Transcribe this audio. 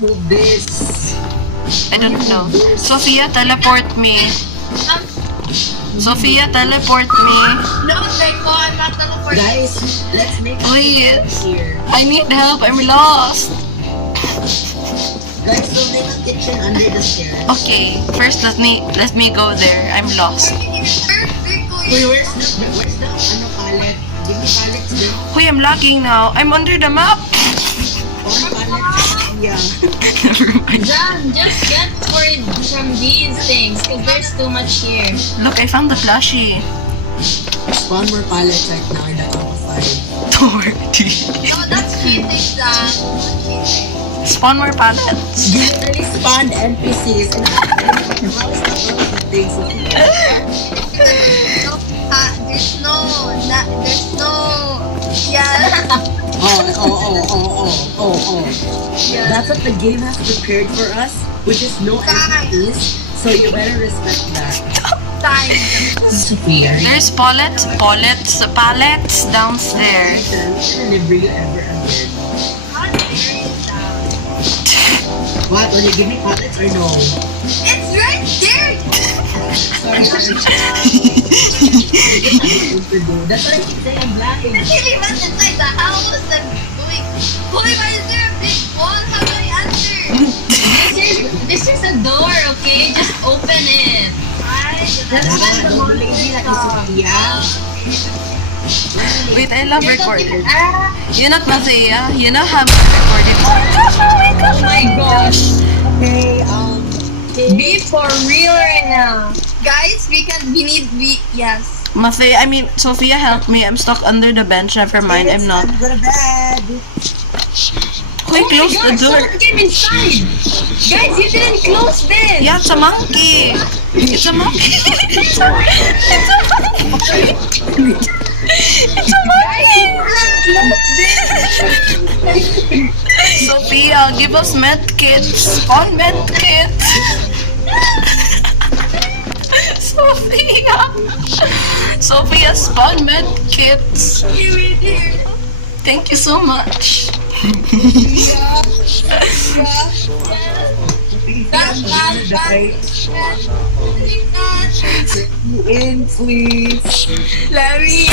move this? I don't know. Sophia, teleport me. Sophia, teleport me. No, Draco, I'm not teleporting. Guys, let's make a Please. here. I need help. I'm lost. Guys, so make a kitchen under the stairs. Okay, first let me go there. I'm lost. Wait, where's the ano pallet? Give me pallets there. Hoy, I'm lagging now. I'm under the map. One pallet. Yeah. Never mind. John, just get rid from these things because there's too much here. Look, I found the plushie. Spawn more pallets right now in the top 5. Torty. No, that's cheating, John. Spawn more pallets. You literally spawned NPCs and how is that one of the things? There's no, yeah. Yeah. That's what the game has prepared for us, which is no NPCs, so you better respect that. Time. Sophia, There's pallets downstairs. never you ever again. How dare you, John? What? Will you give me pallets or no? It's right there. That's what I keep saying, I'm lying. The kitty was inside the house and going, boy, why is there a big wall? How do I answer? This is a door, okay? Just open it. That's Ah, not the don't lazy like Sophia. Wait, I love recording. Ah, You know, Mazia, you know how much recording. oh my gosh. Okay, Be for real right now. Guys, yes. Mathay, I mean, Sophia, help me. I'm stuck under the bench. Never mind, I'm not. Go to bed. Wait, close the door. Someone came inside. Guys, you didn't close this. Yeah, it's a monkey. It's a monkey. It's a monkey. It's a monkey. Sophia, give us med kits. Spawn med kits. Sophia. Sophia, spawn med kits. Thank you so much. In, please. Larry.